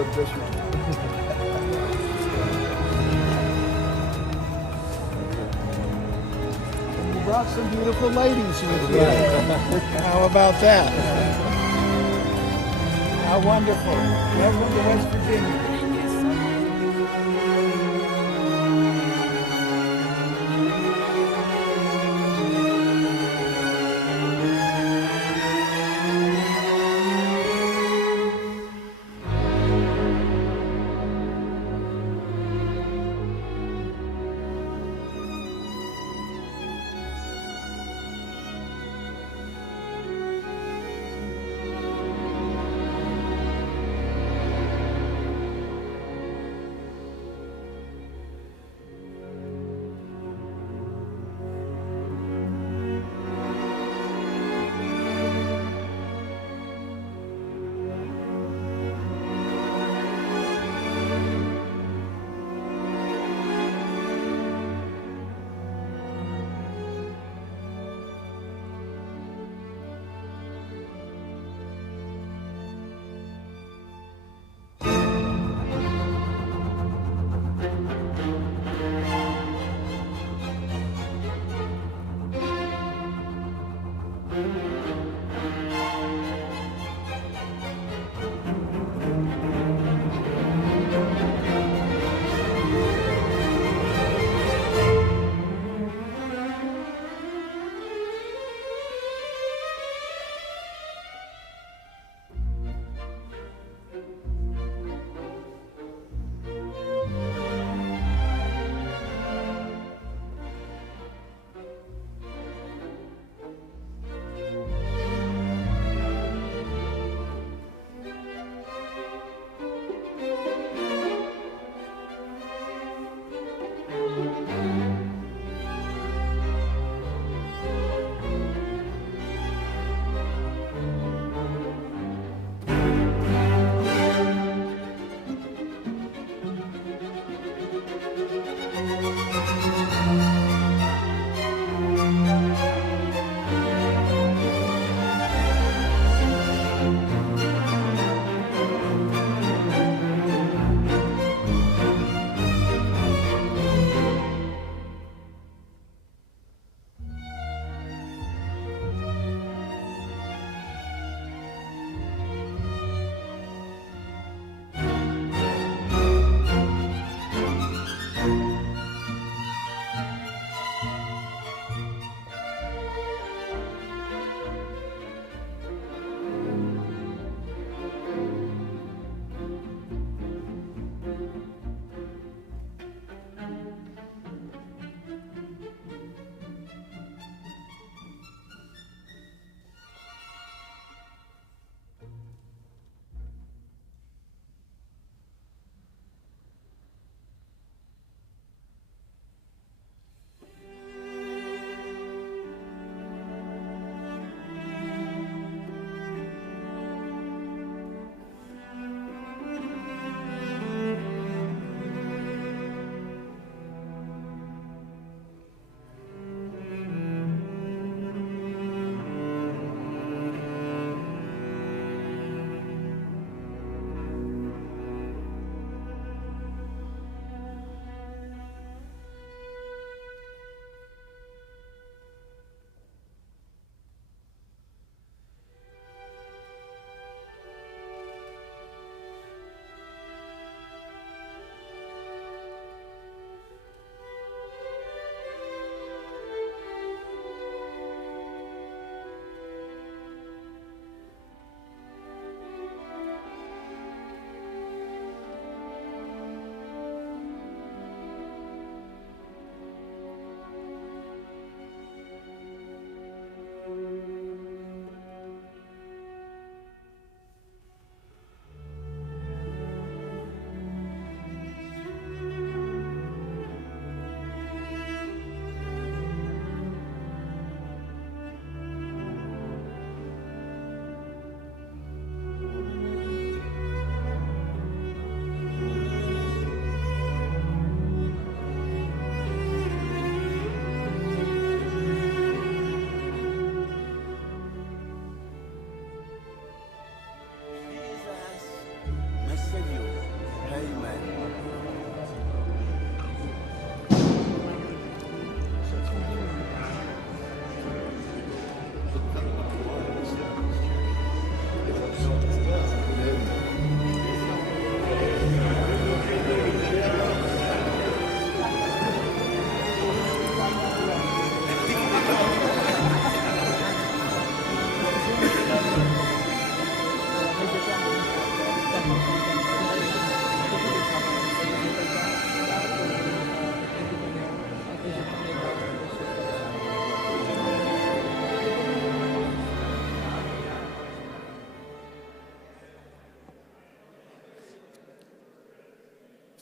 God bless you. You brought some beautiful ladies with you. How about that? How wonderful. Welcome to West Virginia.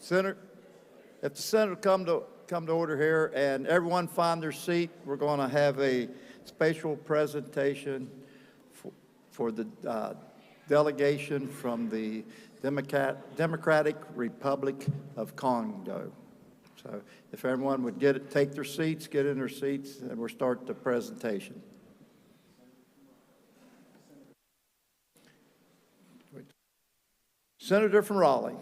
Senator, if the Senator come to order here and everyone find their seat, we're going to have a special presentation for the delegation from the Democratic Republic of Congo. So if everyone would take their seats, get in their seats, and we'll start the presentation. Senator from Raleigh.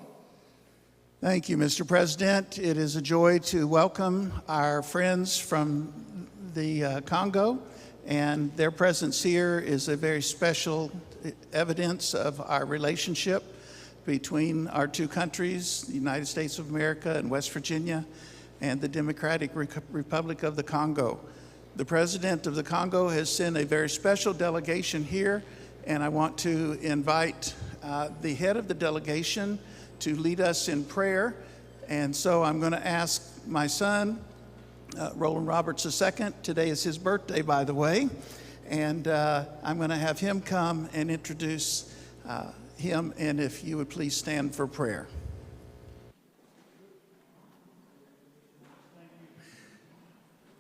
Thank you, Mr. President. It is a joy to welcome our friends from the Congo, and their presence here is a very special evidence of our relationship between our two countries, the United States of America and West Virginia, and the Democratic Republic of the Congo. The President of the Congo has sent a very special delegation here, and I want to invite the head of the delegation to lead us in prayer. And so I'm going to ask my son, Rollan Roberts II. Today is his birthday, by the way. And I'm going to have him come and introduce him. And if you would please stand for prayer.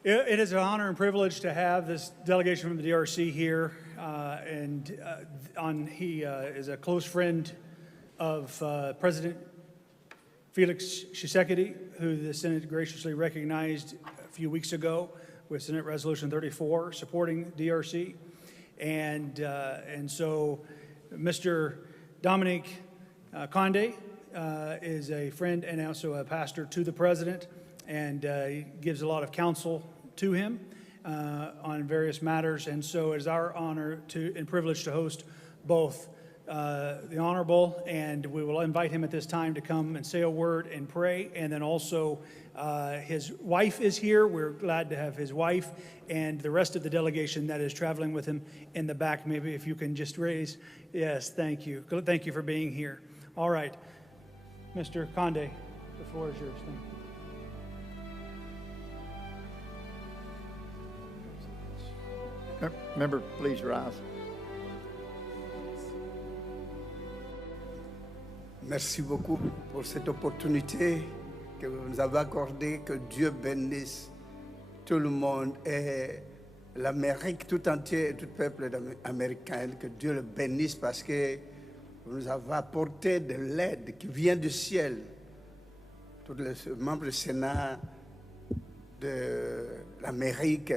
It is an honor and privilege to have this delegation from the DRC here. He is a close friend of President Félix, who the Senate graciously recognized a few weeks ago with Senate Resolution 34 supporting DRC. And so Mr. Dominique Khonde is a friend and also a pastor to the President, and he gives a lot of counsel to him on various matters. And so it is our honor and privilege to host both the Honorable, and we will invite him at this time to come and say a word and pray. And then also his wife is here. We're glad to have his wife and the rest of the delegation that is traveling with him in the back. Maybe if you can just raise. Yes, thank you. Thank you for being here. All right. Mr. Khonde, the floor is yours. Thank you. Member, please rise. Merci beaucoup pour cette opportunité que vous nous avez accordée. Que Dieu bénisse tout le monde et l'Amérique tout entière et tout le peuple américain. Que Dieu le bénisse parce que vous nous avez apporté de l'aide qui vient du ciel. Tous les membres du Sénat de l'Amérique,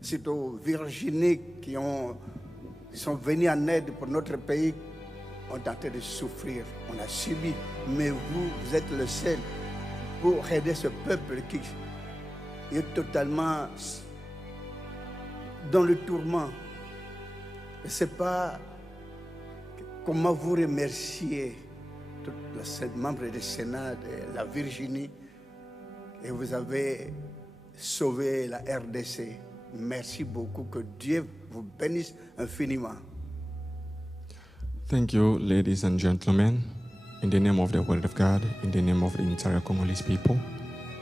surtout Virginie, qui sont venus en aide pour notre pays, ont tenté de souffrir. On a subi, mais vous êtes le seul pour aider ce peuple qui est totalement dans le tourment. Je ne sais pas comment vous remercier tous les membres du Sénat de la Virginie, et vous avez sauvé la RDC. Merci beaucoup, que Dieu vous bénisse infiniment. Thank you, ladies and gentlemen. In the name of the Word of God, in the name of the entire Congolese people,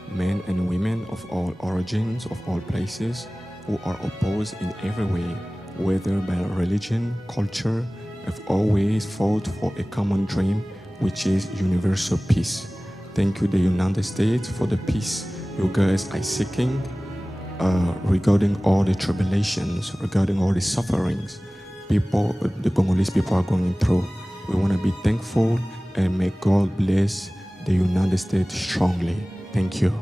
men and women of all origins, of all places, who are opposed in every way, whether by religion, culture, have always fought for a common dream, which is universal peace. Thank you, the United States, for the peace you guys are seeking regarding all the tribulations, regarding all the sufferings the Congolese people are going through. We want to be thankful and may God bless the United States strongly. Thank you.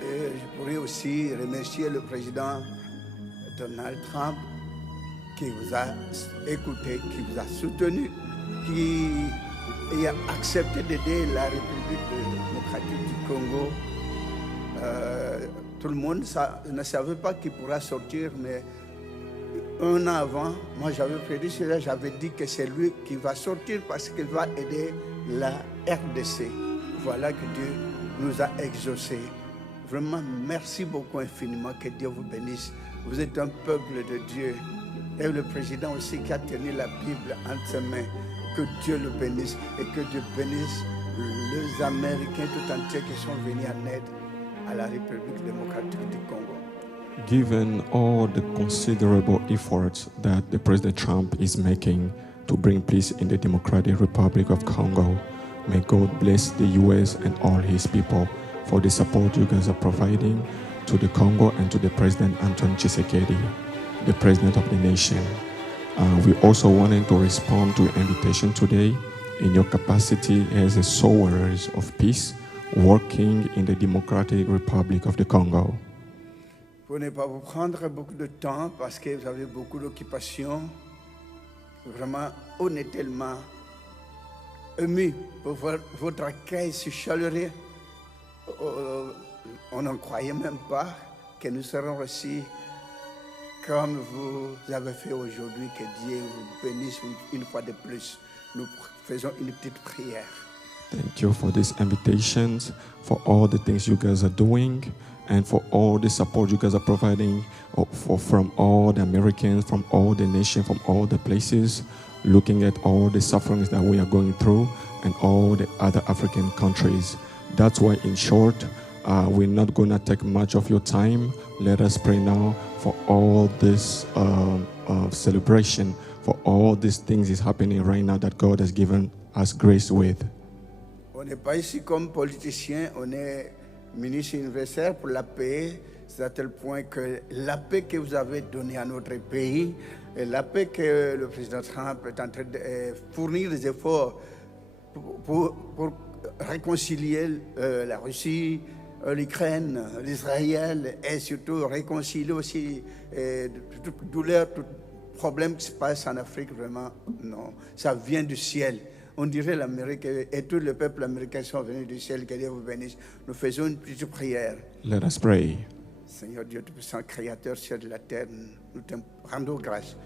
Je pourrais aussi remercier le président Donald Trump qui vous a écouté, qui vous a soutenu, qui a accepté d'aider la République démocratique du Congo. Tout le monde ne savait pas qu'il pourra sortir, mais un an avant, moi j'avais prédit cela, j'avais dit que c'est lui qui va sortir parce qu'il va aider la RDC. Voilà que Dieu nous a exaucés. Vraiment, merci beaucoup infiniment, que Dieu vous bénisse. Vous êtes un peuple de Dieu. Et le président aussi qui a tenu la Bible entre ses mains. Que Dieu le bénisse et que Dieu bénisse les Américains tout entiers qui sont venus en aide à la République démocratique du Congo. Given all the considerable efforts that the President Trump is making to bring peace in the Democratic Republic of Congo, May God bless the U.S. and all his people for the support you guys are providing to the Congo and to the President Antoine Tshisekedi, the President of the nation. We also wanted to respond to your invitation today in your capacity as a sowers of peace working in the Democratic Republic of the Congo. Pour ne pas vous prendre beaucoup de temps parce que vous avez beaucoup d'occupations, vraiment, on est tellement ému pour votre accueil si chaleureux. On n'en croyait même pas que nous serons reçus comme vous avez fait aujourd'hui. Que Dieu vous bénisse une fois de plus. Nous faisons une petite prière. Thank you for these invitations, for all the things you guys are doing, and for all the support you guys are providing from all the Americans, from all the nations, from all the places, looking at all the sufferings that we are going through and all the other African countries. That's why, in short, we're not going to take much of your time. Let us pray now for all this celebration, for all these things is happening right now that God has given us grace with. On n'est pas ici comme politicien, on est ministre universel pour la paix. C'est à tel point que la paix que vous avez donnée à notre pays, et la paix que le président Trump est en train de fournir des efforts pour réconcilier la Russie, l'Ukraine, l'Israël, et surtout réconcilier aussi toute douleur, tout problème qui se passe en Afrique, vraiment, non, ça vient du ciel. On dirait l'Amérique et tout le peuple américain sont venus du ciel, que Dieu vous bénisse. Nous faisons une petite prière. Let us pray. Seigneur Dieu Tout-Puissant, Créateur, ciel de la terre, nous te rendons grâce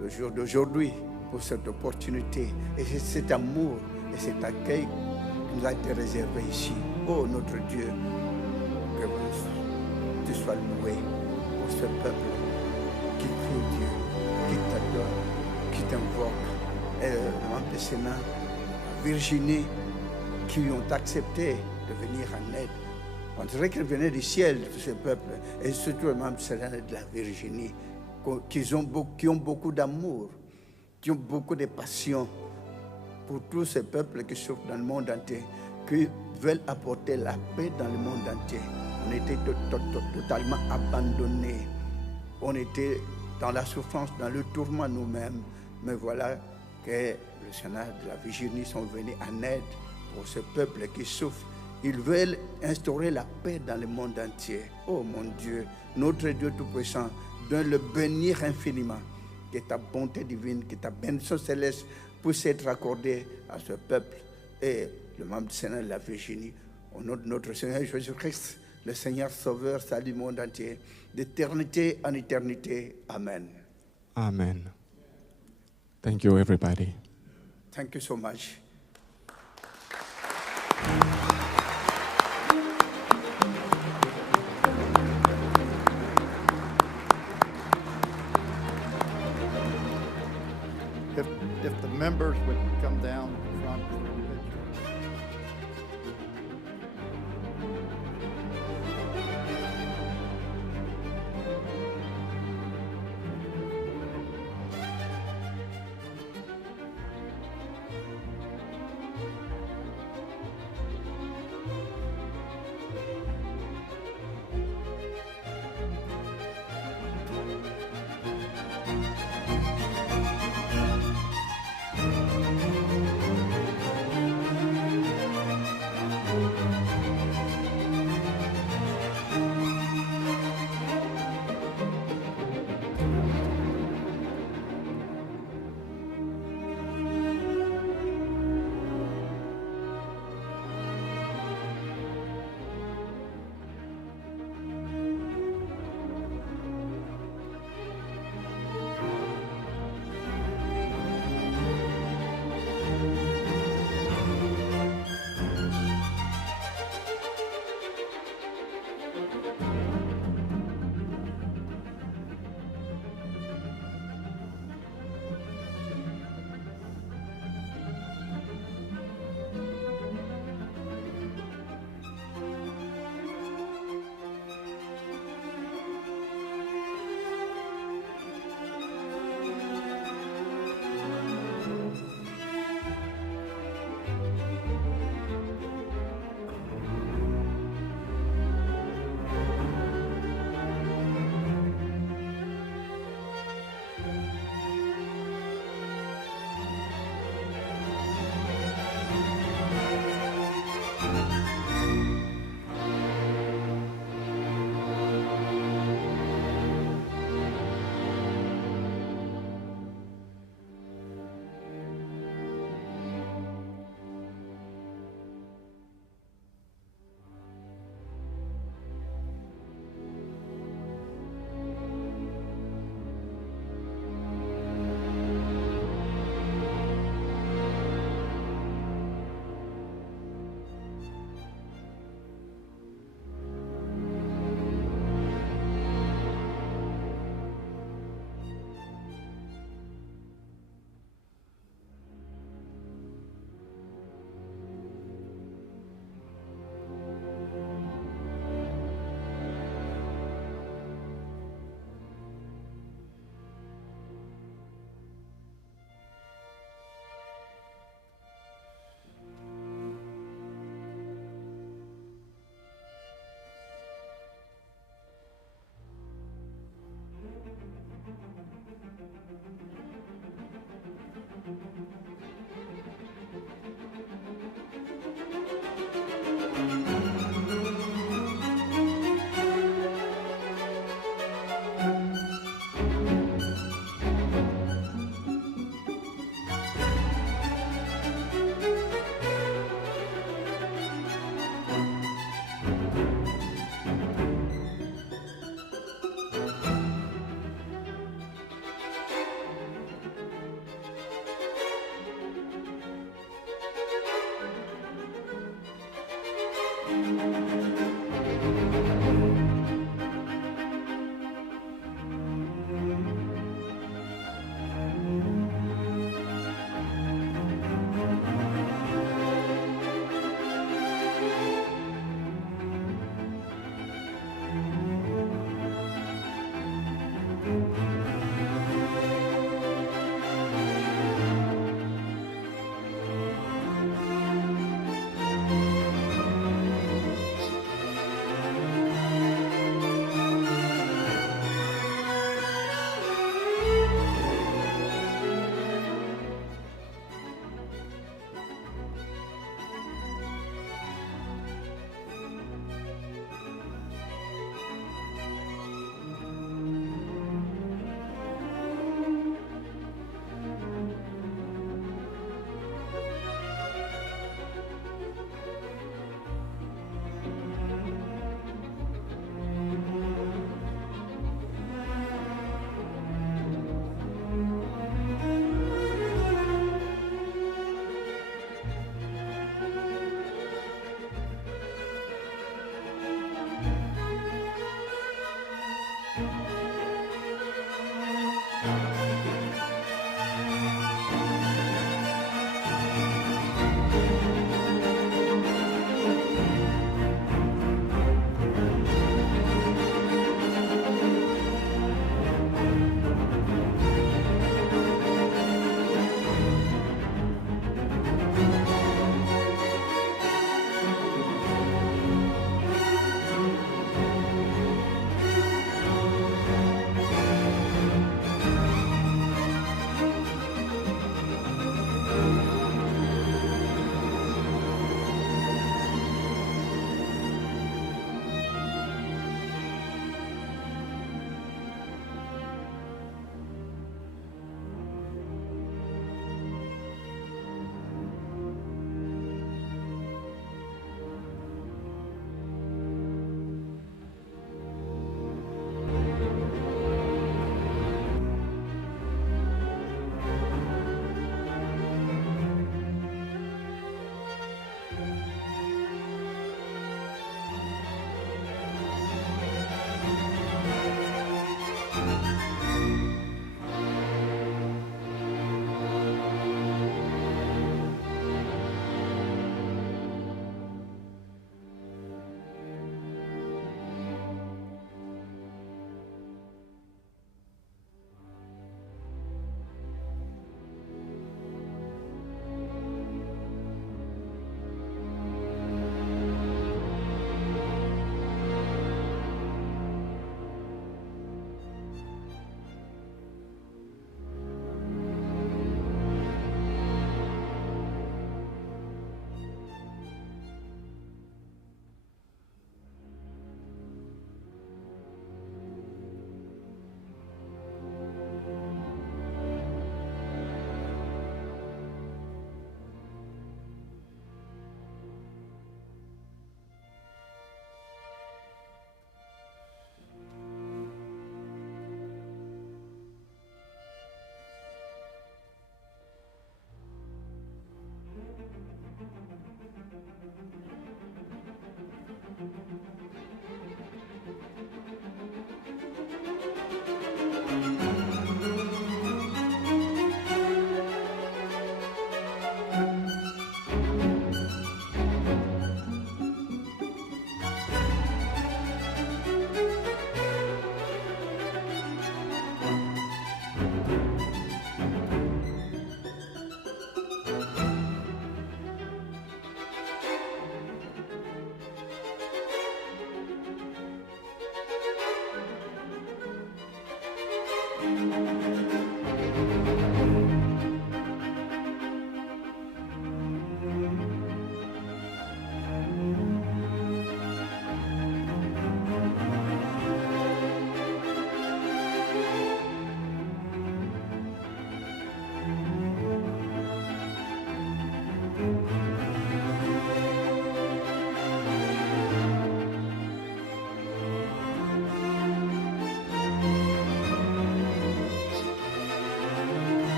le jour d'aujourd'hui pour cette opportunité et cet amour et cet accueil qui nous a été réservé ici. Oh notre Dieu, que tu sois loué pour ce peuple qui crie Dieu, qui t'adore, qui t'invoque. Et le membre du Sénat, Virginie, qui ont accepté de venir en aide. On dirait qu'ils venaient du ciel, de ce peuple, et surtout les membres du Sénat de la Virginie, qui ont beaucoup d'amour, qui ont beaucoup de passion pour tous ces peuples qui souffrent dans le monde entier, qui veulent apporter la paix dans le monde entier. On était totalement abandonnés. On était dans la souffrance, dans le tourment nous-mêmes. Mais voilà que le Sénat de la Virginie sont venus en aide pour ce peuple qui souffre. Ils veulent instaurer la paix dans le monde entier. Oh mon Dieu, notre Dieu Tout-Puissant, donne le bénir infiniment. Que ta bonté divine, que ta bénédiction céleste puisse être accordée à ce peuple et le membre du Sénat de la Virginie. Au nom de notre Seigneur Jésus-Christ, le Seigneur Sauveur, salue le monde entier, d'éternité en éternité. Amen. Amen. Thank you, everybody. Thank you so much. If the members would come down front for a picture.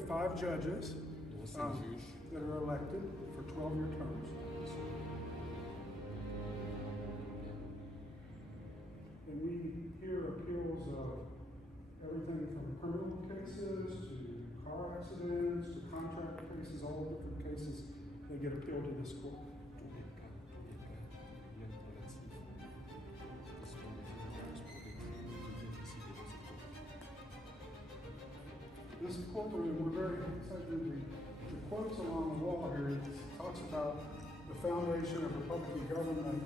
have 5 judges Il y a 5 juges. that are elected for 12-year terms. And we hear appeals of everything from criminal cases to car accidents to contract cases, all different cases. They get appealed to this court. Tous les cas viennent relatifs qui sont des violences pour des crimes deviennent décidés dans cette cour. This courtroom, we're very excited. The quotes along the wall here, it talks about the foundation of Republican government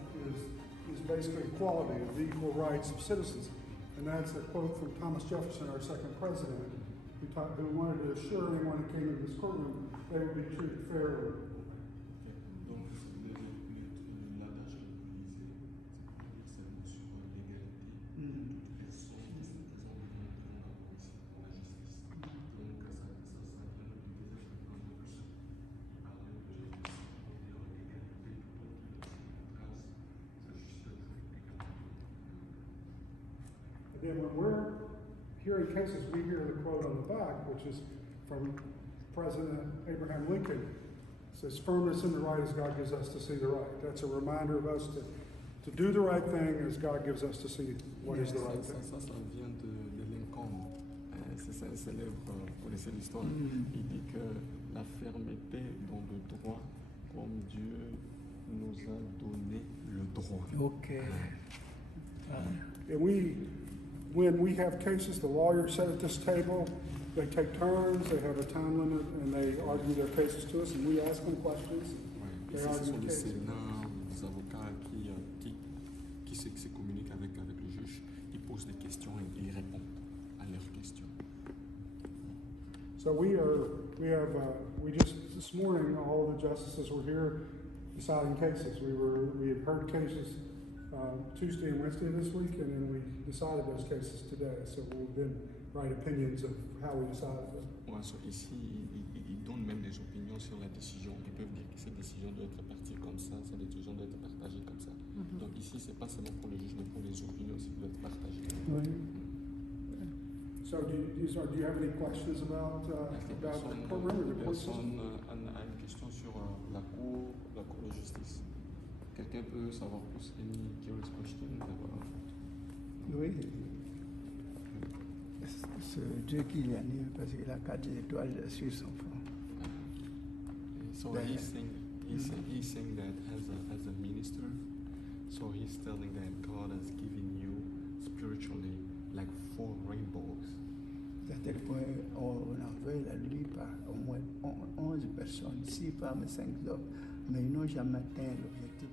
is basically equality of the equal rights of citizens. And that's a quote from Thomas Jefferson, our second president, who wanted to assure anyone who came into this courtroom they would be treated fairly. Donc, l'adage que vous lisez, c'est pour dire cette notion d'égalité. Elles sont des hommes qui vont aussi pour la justice. Donc, ça vient de l'idée de chaque homme de plus. Il parlait de justice, d'égalité, plutôt qu'il trace sa justice également. And then when we're hearing cases, we hear the quote on the back, which is from President Abraham Lincoln. It says, "Firmness in the right as God gives us to see the right." That's a reminder of us to do the right thing as God gives us to see what is the right thing. Ça vient de Lincoln. C'est un célèbre, vous connaissez l'histoire. Il dit que la fermeté dans le droit, comme Dieu nous a donné le droit. Ok. And when we have cases, the lawyers sit at this table, they take turns, they have a time limit, and they argue their cases to us, and we ask them questions. Ouais. Ici, ce sont les Sénats, les avocats qui se communiquent avec le juge. Ils posent des questions et ils répondent à leurs questions. So we just this morning, all the justices were here deciding cases. We had heard cases Tuesday and Wednesday this week, and then we decided those cases today. So we'll then write opinions of how we decided them. Ouais, ici, ils donnent même des opinions sur la décision. Ils peuvent dire que cette décision doit être partie comme ça, cette décision doit être partagée comme ça. Donc ici, c'est pas seulement pour le juge, mais pour les opinions aussi qui doivent être partagées. So do you have any questions about the courtroom or the court system? Personne a une question sur la cour de justice. Quelqu'un peut savoir plus? Any curious question? Oui. Ce Dieu qui l'anime parce qu'il a 4 étoiles sur son front. So he's saying that as a minister, so he's telling that God has given you spiritually like 4 rainbows. À tel point, on envoie la nuit par au moins 11 personnes, 6 femmes et 5 hommes, mais ils n'ont jamais atteint l'objectif